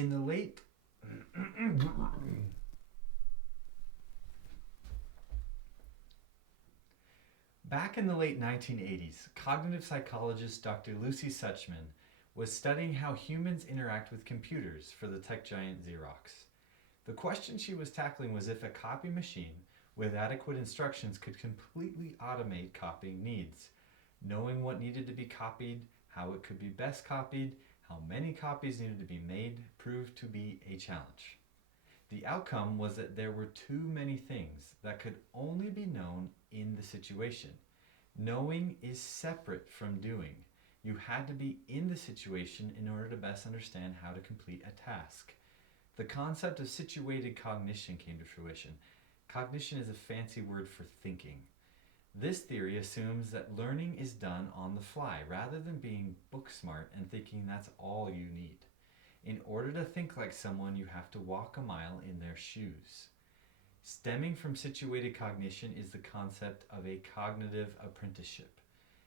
In the late Back in the late 1980s, cognitive psychologist Dr. Lucy Suchman was studying how humans interact with computers for the tech giant Xerox. The question she was tackling was if a copy machine with adequate instructions could completely automate copying needs. Knowing what needed to be copied, how it could be best copied, how many copies needed to be made proved to be a challenge. The outcome was that there were too many things that could only be known in the situation. Knowing is separate from doing. You had to be in the situation in order to best understand how to complete a task. The concept of situated cognition came to fruition. Cognition is a fancy word for thinking. This theory assumes that learning is done on the fly rather than being book smart and thinking that's all you need. In order to think like someone, you have to walk a mile in their shoes. Stemming from situated cognition is the concept of a cognitive apprenticeship.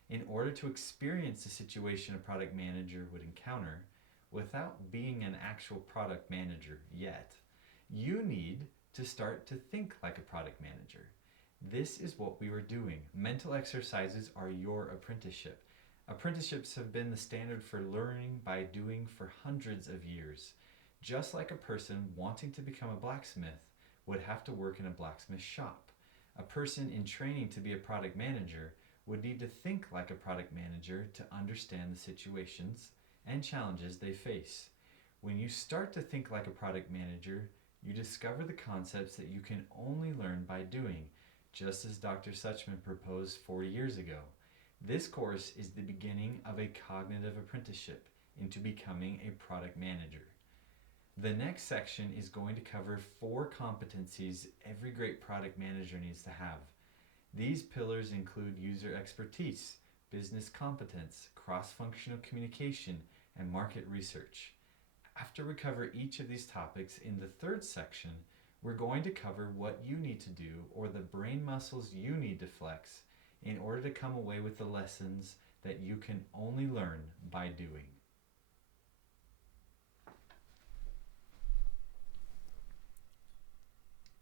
In order to experience the situation a product manager would encounter, without being an actual product manager yet, you need to start to think like a product manager. This is what we were doing. Mental exercises are your apprenticeship. Apprenticeships have been the standard for learning by doing for hundreds of years. Just like a person wanting to become a blacksmith would have to work in a blacksmith shop. A person in training to be a product manager would need to think like a product manager to understand the situations and challenges they face. When you start to think like a product manager, you discover the concepts that you can only learn by doing, just as Dr. Suchman proposed 40 years ago. This course is the beginning of a cognitive apprenticeship into becoming a product manager. The next section is going to cover 4 competencies every great product manager needs to have. These pillars include user expertise, business competence, cross-functional communication, and market research. After we cover each of these topics, in the 3rd section, we're going to cover what you need to do or the brain muscles you need to flex in order to come away with the lessons that you can only learn by doing.